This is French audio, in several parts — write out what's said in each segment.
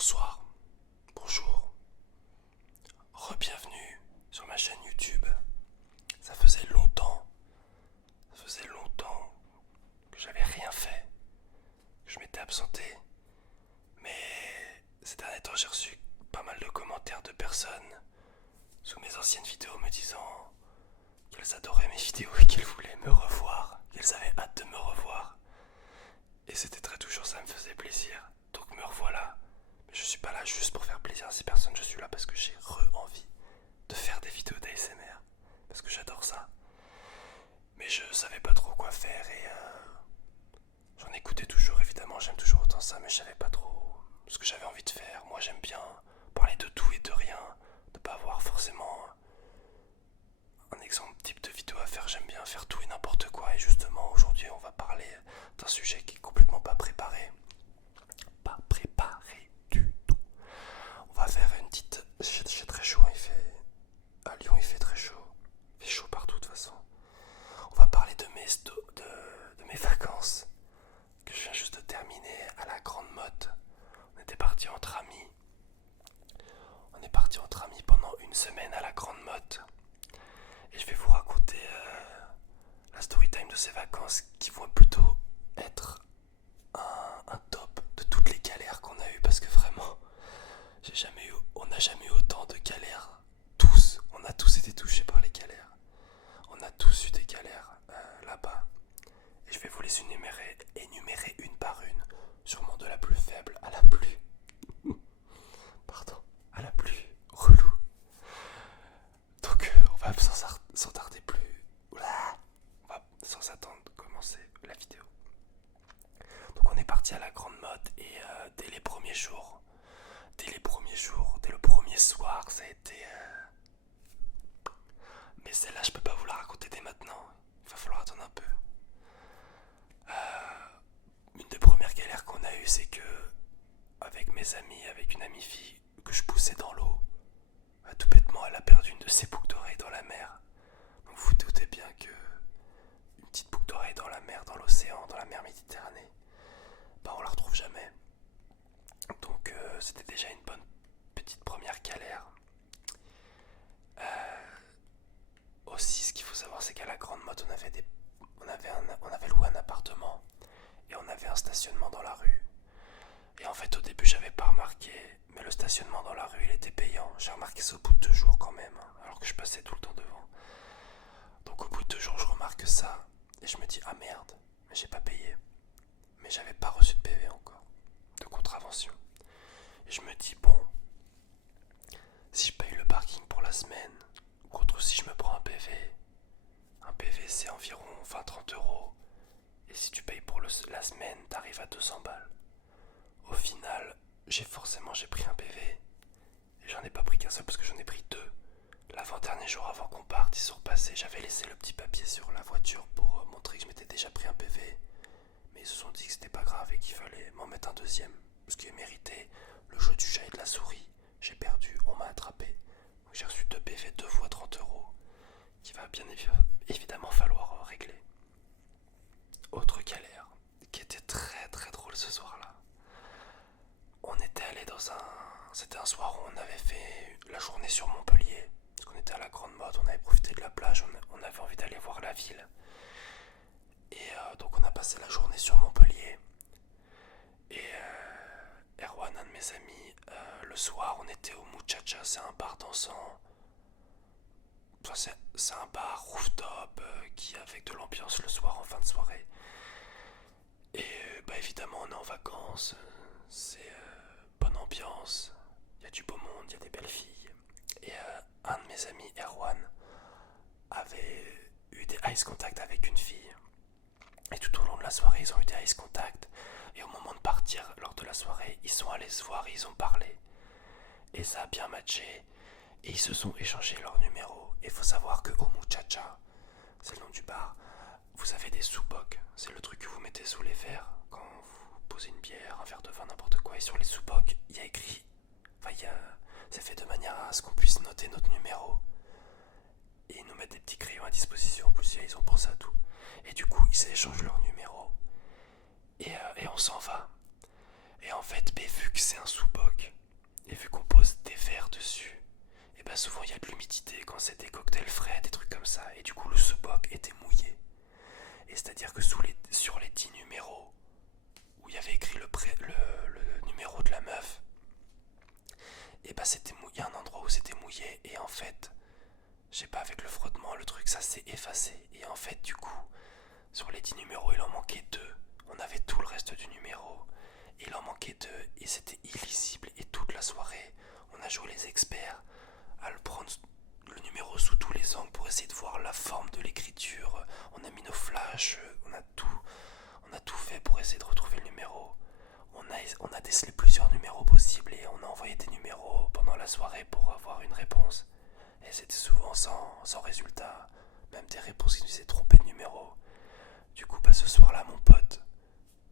bonsoir, bonjour, re-bienvenue sur ma chaîne YouTube. Ça faisait longtemps que j'avais rien fait, que je m'étais absenté. Mais ces derniers temps, j'ai reçu pas mal de commentaires de personnes sous mes anciennes vidéos me disant qu'elles adoraient mes vidéos et qu'elles voulaient me revoir, qu'elles avaient hâte de me revoir. Et c'était très touchant, ça me faisait plaisir. Donc me revoilà. Mais je suis pas là juste pour faire plaisir à ces personnes, je suis là parce que j'ai envie de faire des vidéos d'ASMR. Parce que j'adore ça. Mais je savais pas trop quoi faire et j'en écoutais toujours évidemment, j'aime toujours autant ça, mais je savais pas trop ce que j'avais envie de faire. Moi j'aime bien parler de tout et de rien, ne pas avoir forcément un exemple type de vidéo à faire, j'aime bien faire tout et n'importe quoi. Et justement aujourd'hui on va parler d'un sujet qui est complètement pas préparé. Pas préparé du tout. On va faire une petite... J'ai très chaud, il fait... À Lyon il fait très chaud. Il fait chaud partout de toute façon. On va parler de mes vacances que je viens juste de terminer à la Grande Motte. On était partis entre amis. On est parti entre amis pendant une semaine à la Grande Motte. Et je vais vous raconter la story time de ces vacances qui vont plutôt être un top de toutes les galères qu'on a eues, parce que vraiment on n'a jamais eu autant de galères. On a tous été touchés par les galères. On a tous eu des galères là-bas. Et je vais vous les énumérer une par une, sûrement de la plus faible à la plus pardon, à la plus relou. Donc on va sans tarder plus. Oula, on va sans attendre commencer la vidéo. Donc on est parti à la Grande Motte et dès le premier soir, ça a été... Mais celle-là, je peux pas vous la raconter dès maintenant. Il va falloir attendre un peu. Une des premières galères qu'on a eues, c'est que avec mes amis, avec une amie fille que je poussais dans l'eau, tout bêtement, elle a perdu une de ses boucles d'oreilles dans la mer. Donc vous vous doutez bien que une petite boucle d'oreille dans la mer, dans l'océan, dans la mer Méditerranée, bah on la retrouve jamais. Donc c'était déjà une bonne petite première galère. Aussi, ce qu'il faut savoir, c'est qu'à la Grande Motte, on avait loué un appartement et on avait un stationnement dans la rue. Et en fait, au début, j'avais pas remarqué, mais le stationnement dans la rue, il était payant. J'ai remarqué ça au bout de 2 jours quand même, hein, alors que je passais tout le temps devant. Donc au bout de 2 jours, je remarque ça et je me dis ah merde, mais j'ai pas payé. Mais j'avais pas reçu de PV encore, de contravention. Et je me dis bon, si je paye le parking pour la semaine, contre si je me prends un PV c'est environ 20-30 euros. Et si tu payes pour la semaine, t'arrives à 200 balles. Au final, j'ai pris un PV. Et j'en ai pas pris qu'un seul parce que j'en ai pris 2. L'avant-dernier jour avant qu'on parte, ils sont repassés. J'avais laissé le petit papier sur la voiture pour montrer que je m'étais déjà pris un PV. Mais ils se sont dit que c'était pas grave et qu'il fallait m'en mettre un deuxième. Ce qui est mérité. Le jeu du chat et de la souris. J'ai perdu, on m'a attrapé. Donc j'ai reçu 2 PV, 2 fois 30 euros. Qui va bien évidemment falloir régler. Autre galère, qui était très très drôle ce soir-là. On était allé C'était un soir où on avait fait la journée sur Montpellier. Parce qu'on était à la Grande Motte, on avait profité de la plage, on avait envie d'aller voir la ville. Et donc on a passé la journée sur Montpellier. Et Erwan, un de mes amis, le soir on était au Muchacha, c'est un bar dansant. Enfin, c'est un bar rooftop qui avec de l'ambiance le soir en fin de soirée. Et bah évidemment on est en vacances, c'est bonne ambiance, il y a du beau monde, il y a des belles filles. Et un de mes amis, Erwan, avait eu des ice contact avec une fille. Et tout au long de la soirée ils ont eu des ice contact. Et au moment de partir lors de la soirée, ils sont allés se voir et ils ont parlé. Et ça a bien matché. Et ils se sont échangés leurs numéros. Et il faut savoir que au Muchacha, c'est le nom du bar, vous avez des sous-bocs. C'est le truc que vous mettez sous les verres quand vous posez une bière, un verre de vin, n'importe quoi. Et sur les sous-bocs, il y a écrit... Enfin, c'est fait de manière à ce qu'on puisse noter notre numéro. Et ils nous mettent des petits crayons à disposition. En plus, ils ont pensé à tout. Et du coup, ils échangent leurs numéros. Et on s'en va. Et en fait, vu que que c'est un sous-boc, et vu qu'on pose des verres dessus, et ben souvent il y a de l'humidité quand c'est des cocktails frais, des trucs comme ça, et du coup le sous-boc était mouillé. Et c'est-à-dire que sur les 10 numéros où il y avait écrit le numéro de la meuf, et bah c'était mouillé, il y a un endroit où c'était mouillé, et en fait, je sais pas, avec le frottement, le truc ça s'est effacé. Et en fait, du coup, sur les 10 numéros, il en manquait 2. On avait tout le reste du numéro, et il en manquait 2, et c'était illisible. Et toute la soirée, on a joué les experts à le prendre le numéro sous tous les angles pour essayer de voir la forme de l'écriture. On a mis nos flashs, on a tout fait pour essayer de retrouver le numéro. On a décelé plusieurs numéros possibles et on a envoyé des numéros pendant la soirée pour avoir une réponse. Et c'était souvent sans résultat, même des réponses qui nous faisaient tromper de numéro. Du coup, ce soir-là, mon pote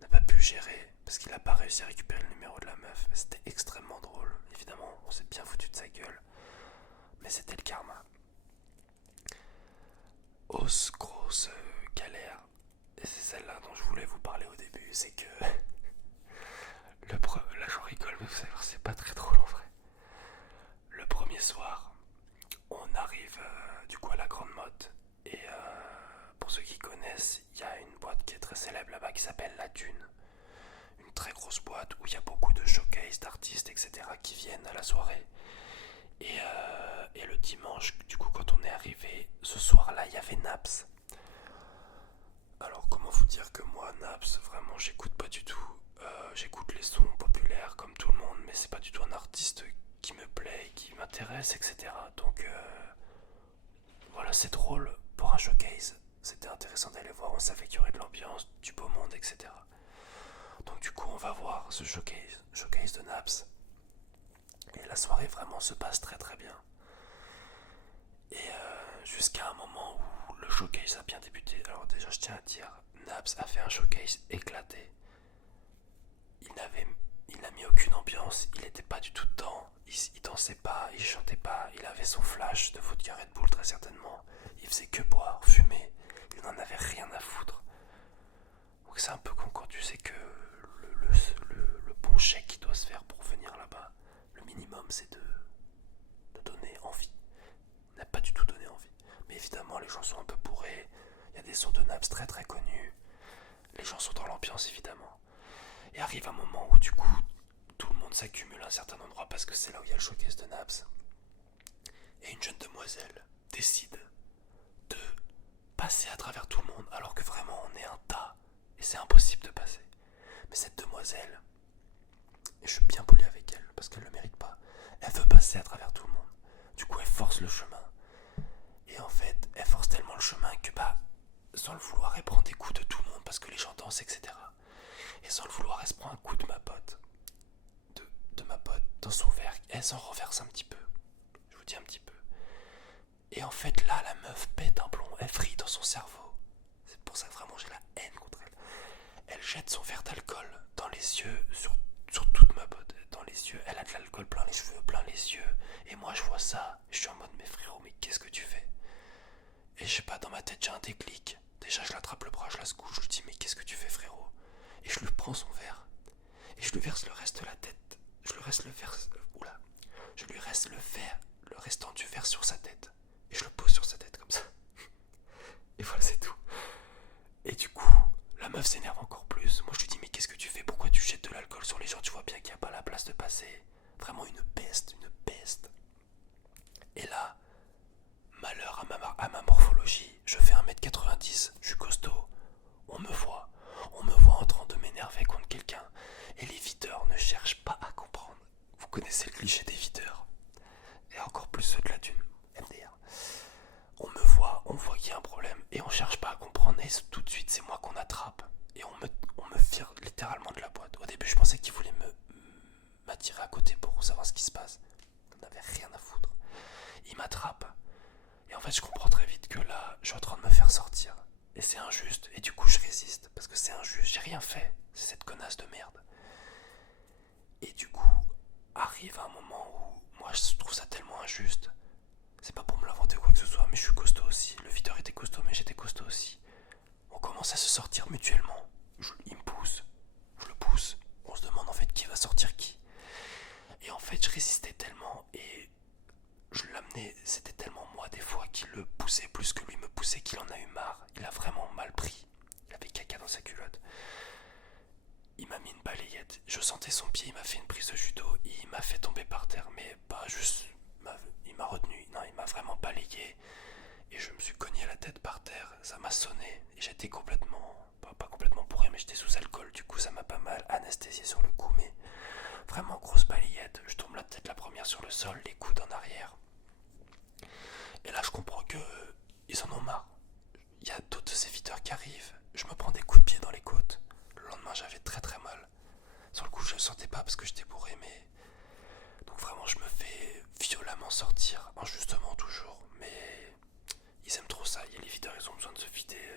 n'a pas pu gérer parce qu'il n'a pas réussi à récupérer le numéro de la meuf. C'était extrêmement drôle. Évidemment, on s'est bien foutu de sa gueule, mais c'était le karma. Grosse galère, et c'est celle-là dont je voulais vous parler au début, c'est que là j'en rigole, mais vous savez, c'est pas très drôle en vrai. Le premier soir, on arrive du coup à la Grande Motte, et pour ceux qui connaissent, il y a une boîte qui est très célèbre là-bas qui s'appelle La Dune. Une très grosse boîte où il y a beaucoup de showcases d'artistes, etc. qui viennent à la soirée. Et le dimanche, du coup, quand on est arrivé, ce soir-là, il y avait Naps. Alors, comment vous dire que moi, Naps, vraiment, j'écoute pas du tout. J'écoute les sons populaires comme tout le monde, mais c'est pas du tout un artiste qui me plaît, qui m'intéresse, etc. Donc, voilà, c'est drôle pour un showcase. C'était intéressant d'aller voir, on savait qu'il y aurait de l'ambiance, du beau monde, etc. Donc, du coup, on va voir ce showcase de Naps. Et la soirée vraiment se passe très très bien. Et jusqu'à un moment où le showcase a bien débuté. Alors déjà je tiens à dire, Naps a fait un showcase éclaté. Il n'a mis aucune ambiance, il n'était pas du tout dedans, il dansait pas, il chantait pas, il avait son flash de vodka Red Bull très certainement. Il faisait que boire, fumer, il n'en avait rien à foutre. Donc c'est un peu con quand tu sais que le bon chèque qui doit se faire pour venir là-bas, le minimum c'est de donner envie. Il n'a pas du tout donné envie. Mais évidemment les gens sont un peu bourrés, il y a des sons de Naps très très connus, les gens sont dans l'ambiance évidemment. Et arrive un moment où du coup tout le monde s'accumule à un certain endroit parce que c'est là où il y a le showcase de Naps. Et une jeune demoiselle décide de passer à travers tout le monde alors que vraiment on est un tas et c'est impossible de passer. Mais cette demoiselle, et je suis bien poli avec elle parce qu'elle ne le mérite pas, elle veut passer à travers tout le monde. Du coup elle force le chemin. Et en fait elle force tellement le chemin que sans le vouloir elle prend des coups de tout le monde parce que les gens dansent, etc. Et sans le vouloir elle se prend un coup de ma pote. De ma pote dans son verre. Elle s'en renverse un petit peu. Je vous dis un petit peu. Et en fait là la meuf pète un plomb. Elle vrille dans son cerveau. C'est pour ça que vraiment j'ai la haine contre elle. Elle jette son verre d'alcool dans les yeux sur toute ma pote. Dans les yeux. Elle a de l'alcool plein les cheveux, plein les yeux. Et moi je vois ça. Je suis en mode mais frérot mais qu'est-ce que tu fais? Et je sais pas, dans ma tête j'ai un déclic. Déjà je l'attrape le bras, je la secoue, je lui dis mais qu'est-ce que tu fais frérot? Et je lui prends son verre. Et je lui verse le reste de la tête. Je lui reste le verre. Oula. Je lui reste le restant du verre sur sa tête. Et je le pose sur sa tête comme ça. Et voilà, c'est tout. Et du coup, la meuf s'énerve encore plus. Moi je lui dis mais qu'est-ce que tu fais? Pourquoi tu jettes de l'alcool sur les gens? Tu vois bien qu'il n'y a pas la place de passer. Vraiment une peste, une peste. Et là, malheur à ma morphologie, je fais 1m90, je suis costaud. On me voit en train de m'énerver contre quelqu'un. Et les videurs ne cherchent pas à comprendre. Vous connaissez le cliché des videurs. Et encore plus ceux de la Dune, MDR. On voit qu'il y a un problème et on cherche pas à comprendre. Et tout de suite, c'est moi qu'on attrape. Et on me vire littéralement de la boîte. Au début, je pensais qu'il voulait m'attirer à côté pour savoir ce qui se passe. On n'avait rien à foutre. Il m'attrape. Et en fait, je comprends très vite que là, je suis en train de me faire sortir. Et c'est injuste. Et du coup, je résiste. Parce que c'est injuste. J'ai rien fait. C'est cette connasse de merde. Et du coup, arrive un moment où moi, je trouve ça tellement injuste. C'est pas pour me l'inventer ou quoi que ce soit, mais je suis costaud aussi. Le videur était costaud, mais j'étais costaud aussi. On commence à se sortir mutuellement. Il me pousse. Je le pousse. On se demande en fait qui va sortir qui. mis une balayette. Je sentais son pied, il m'a fait une prise de judo, il m'a fait tomber par terre, mais pas juste. Il m'a retenu, non, il m'a vraiment balayé. Et je me suis cogné la tête par terre, ça m'a sonné. Et j'étais complètement, pas complètement bourré, mais j'étais sous alcool. Du coup, ça m'a pas mal anesthésié sur le cou, mais vraiment grosse balayette. Je tombe la tête la première sur le sol, les coudes en arrière. Et là, je comprends que ils en ont marre. Il y a d'autres éviteurs qui arrivent. Je me prends des coups de pied dans les côtes. Le lendemain, j'avais très très mal. Sur le coup, je ne sentais pas parce que j'étais bourré, mais donc vraiment, je me fais violemment sortir, injustement toujours. Mais ils aiment trop ça. Il y a les videurs, ils ont besoin de se vider,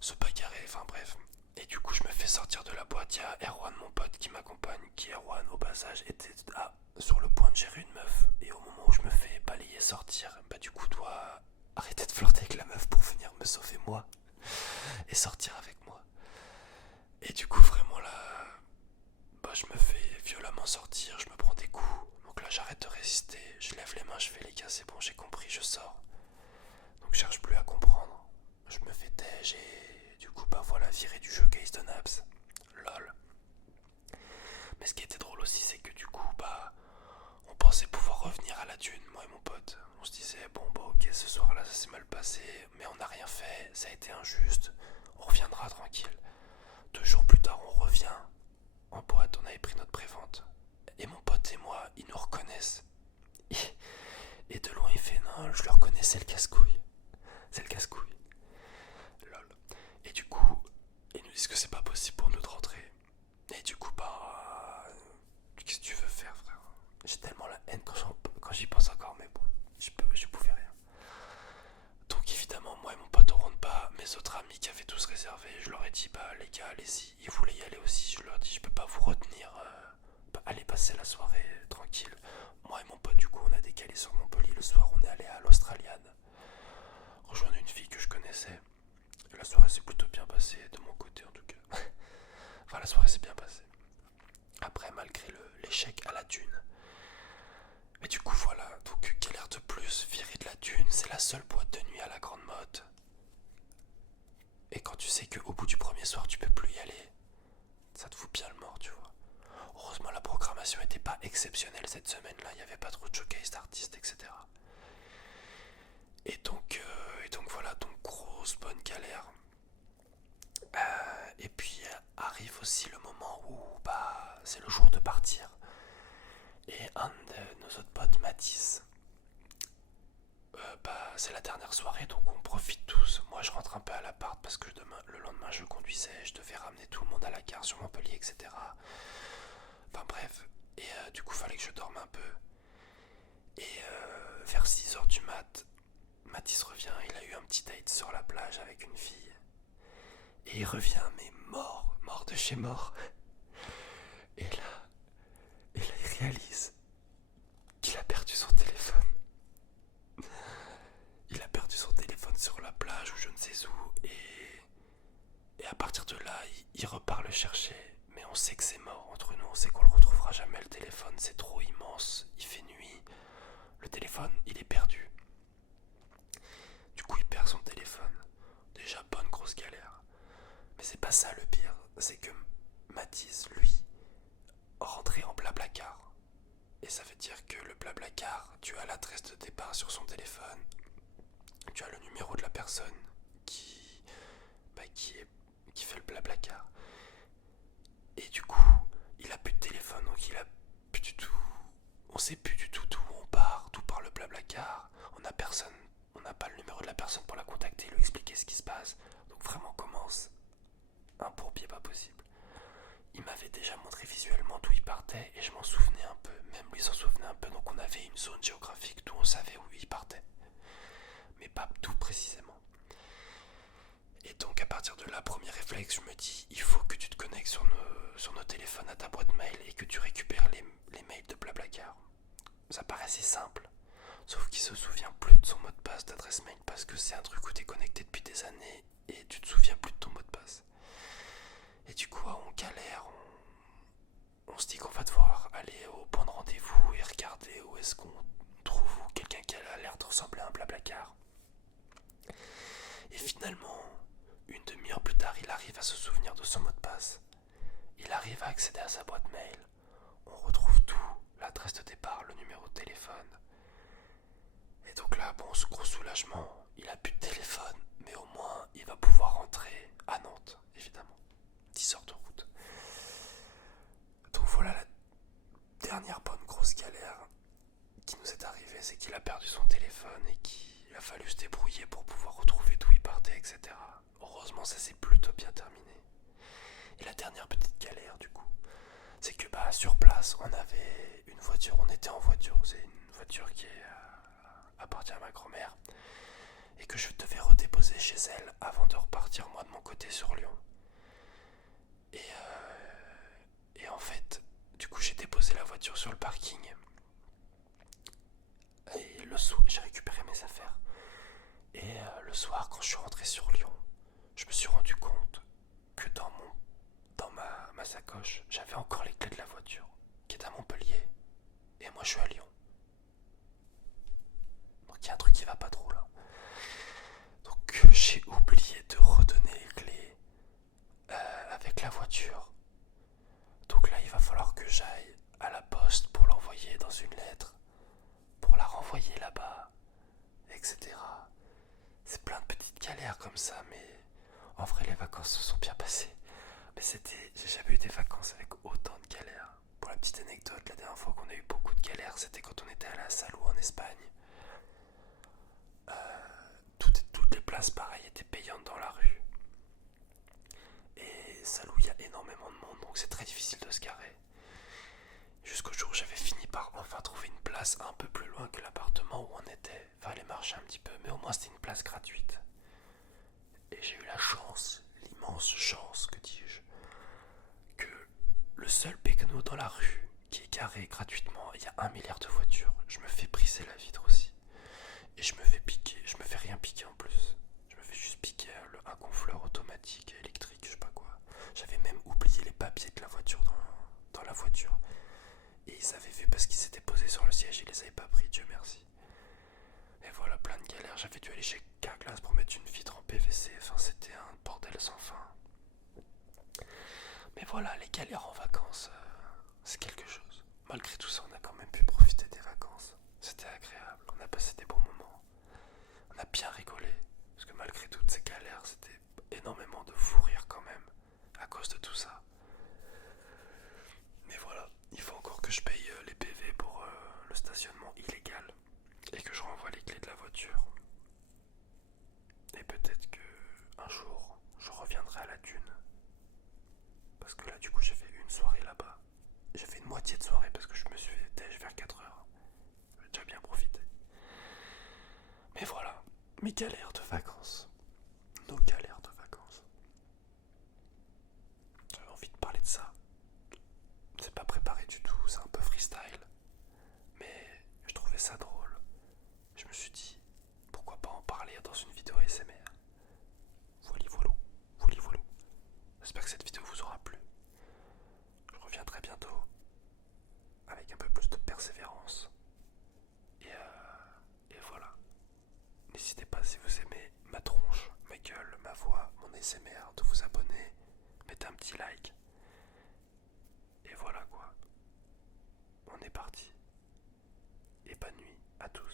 se bagarrer. Enfin bref. Et du coup, je me fais sortir de la boîte. Il y a Erwan, mon pote, qui m'accompagne, qui Erwan au passage était sur le point de gérer une meuf. Et au moment où je me fais balayer sortir, bah du coup, doit arrêter de flirter avec la meuf pour venir me sauver moi et sortir avec moi. Et du coup, vraiment là, bah, je me fais violemment sortir, je me prends des coups. Donc là, j'arrête de résister, je lève les mains, je fais les gars, c'est bon, j'ai compris, je sors. Donc je cherche plus à comprendre. Je me fais tège et du coup, bah voilà, viré du jeu Case de Naps. Lol. Mais ce qui était drôle aussi, c'est que du coup, bah, on pensait pouvoir revenir à la dune, moi et mon pote. On se disait, bon, bah ok, ce soir-là, ça s'est mal passé, mais on n'a rien fait, ça a été injuste, on reviendra tranquille. 2 jours plus tard, on revient. En boîte, on avait pris notre prévente. Et mon pote et moi, ils nous reconnaissent. Et de loin, il fait non, je le reconnais, c'est le casse-couille. C'est le casse-couille. Lol. Et du coup, ils nous disent que c'est pas possible pour nous de rentrer. Et du coup, bah. Qu'est-ce que tu veux faire, frère? J'ai tellement la haine quand j'y pense encore, mais bon, je pouvais rien. Donc évidemment, moi et mon pote on rentre pas. Mes autres amis qui avaient tous réservé, je leur ai dit bah les gars allez-y, ils voulaient y aller aussi. Je leur ai dit je peux pas vous retenir, bah, allez passer la soirée tranquille. Moi et mon pote du coup on a décalé sur Montpellier le soir, on est allé à l'Australiane rejoindre une fille que je connaissais. Et la soirée s'est plutôt bien passée de mon côté en tout cas. Enfin la soirée s'est bien passée. Après malgré l'échec à la dune. Mais du coup voilà, donc quelle heure de plus, viré de la dune, c'est la seule boîte de nuit à la Grande Motte. Et quand tu sais qu'au bout du premier soir tu peux plus y aller, ça te fout bien le mort, tu vois. Heureusement la programmation était pas exceptionnelle cette semaine-là, il n'y avait pas trop de showcase d'artistes, etc. Et donc voilà, donc grosse bonne galère. Et puis arrive aussi le moment où bah c'est le jour de partir. Et un de nos autres potes, Mathis, bah c'est la dernière soirée donc on profite tous. Moi je rentre un peu à l'appart parce que le lendemain je conduisais, je devais ramener tout le monde à la gare sur Montpellier, etc. Enfin bref, et du coup fallait que je dorme un peu. Et vers 6h du mat, Mathis revient, il a eu un petit date sur la plage avec une fille. Et il revient mais mort de chez mort. Et là il réalise qu'il a perdu son téléphone. Il a perdu son téléphone sur la plage ou je ne sais où et à partir de là il repart le chercher, mais on sait que c'est mort entre nous, on sait qu'on le retrouvera jamais le téléphone, c'est trop immense, il fait nuit, le téléphone il est perdu. Du coup il perd son téléphone, déjà bonne grosse galère. Mais c'est pas ça le pire, c'est que Mathis lui rentrait en Blablacar. Et ça veut dire que le Blablacar, tu as l'adresse de départ sur son téléphone, tu as le numéro de la personne qui fait le Blablacar. Et du coup, il a plus de téléphone, donc il a plus du tout. On sait plus du tout d'où on part, tout par le Blablacar. On n'a personne, on n'a pas le numéro de la personne pour la contacter, lui expliquer ce qui se passe. Donc vraiment commence un bourbier pas possible. Il m'avait déjà montré visuellement d'où il partait et je m'en souvenais un peu, même lui s'en souvenait un peu, donc on avait une zone géographique d'où on savait où il partait. Mais pas tout précisément. Et donc à partir de là, premier réflexe, je me dis, il faut que tu te connectes sur nos téléphones à ta boîte mail et que tu récupères les mails de Blablacar. Ça paraissait simple, sauf qu'il se souvient plus de son mot de passe d'adresse mail parce que c'est un truc où tu es connecté depuis des années et tu te souviens plus de ton mot de passe. Et du coup, on galère, on se dit qu'on va devoir aller au point de rendez-vous et regarder où est-ce qu'on trouve quelqu'un qui a l'air de ressembler à un Blablacar. Et finalement, une demi-heure plus tard, il arrive à se souvenir de son mot de passe. arrive à accéder à sa boîte mail. On retrouve tout, l'adresse de départ, le numéro de téléphone. Et donc là, bon, ce gros soulagement, il a plus de téléphone, mais au moins il va pouvoir rentrer à Nantes, évidemment. 10 heures de route. Donc voilà la dernière bonne grosse galère qui nous est arrivée, c'est qu'il a perdu son téléphone et qu'il a fallu se débrouiller pour pouvoir retrouver d'où il partait, etc. Heureusement, ça s'est plutôt bien terminé. Et la dernière petite galère, du coup, c'est que sur place, on avait une voiture, on était en voiture, c'est une voiture qui appartient à ma grand-mère, et que je devais redéposer chez elle avant de repartir moi de mon côté sur Lyon. Et en fait, du coup j'ai déposé la voiture sur le parking, et le soir, j'ai récupéré mes affaires, et le soir quand je suis rentré sur Lyon, je me suis rendu compte que dans ma sacoche, j'avais encore les clés de la voiture, qui est à Montpellier, et moi je suis à Lyon. Donc il y a un truc qui va pas trop là. Donc j'ai oublié de redonner les clés avec la voiture. Donc là il va falloir que j'aille à la poste pour l'envoyer dans une lettre, pour la renvoyer là-bas, etc. C'est plein de petites galères comme ça, mais en vrai les vacances se sont bien passées. Mais j'ai jamais eu des vacances avec autant de galères. Pour la petite anecdote, la dernière fois qu'on a eu beaucoup de galères, c'était quand on était allé à Salou en Espagne. Toutes les places pareilles étaient payantes dans la rue. Et Salou, il y a énormément de monde, donc c'est très difficile de se garer. Jusqu'au jour où j'avais fini par enfin trouver une place un peu plus loin que l'appartement où on était. Fallait marcher un petit peu, mais au moins c'était une place gratuite. Et j'ai eu la chance, l'immense chance, que dis-je, que le seul pécano dans la rue qui est garé gratuitement, il y a 1 milliard de voitures. Je me fais briser la vitre aussi. Et je me fais piquer, je me fais rien piquer en plus. Je me fais juste piquer un gonfleur automatique électrique, je sais pas quoi. J'avais même oublié les papiers de la voiture dans la voiture. Et ils avaient vu parce qu'ils s'étaient posés sur le siège, ils les avaient pas pris, Dieu merci. Et voilà, plein de galères. J'avais dû aller chez Carglass pour mettre une vitre en PVC. Enfin, c'était un bordel sans fin. Mais voilà, les galères en vacances, c'est quelque chose. Malgré tout ça, on a quand même pu profiter des vacances. C'était agréable, on a passé des bons moments. On a bien rigolé. Parce que malgré toutes ces galères, c'était énormément de fou rire quand même. À cause de tout ça. Mais voilà, il faut encore que je paye les PV pour le stationnement illégal. Et que je renvoie les clés de la voiture. Et peut-être que un jour, je reviendrai à la dune. Parce que là, du coup, j'ai fait une soirée là-bas. J'ai fait une moitié de soirée parce que je me suis fait déj vers 4 heures. J'ai déjà bien profité. Mais voilà, mes galères de vacances. Nos galères de vacances. J'avais envie de parler de ça. C'est pas préparé du tout, c'est un peu freestyle. Mais je trouvais ça drôle. Je me suis dit, pourquoi pas en parler dans une vidéo ASMR. Voilà. J'espère que cette vidéo vous aura plu. Je reviens très bientôt avec un peu plus de persévérance. Et voilà. N'hésitez pas, si vous aimez ma tronche, ma gueule, ma voix, mon ASMR, de vous abonner, mettez un petit like. Et voilà quoi. On est parti. Et bonne nuit à tous.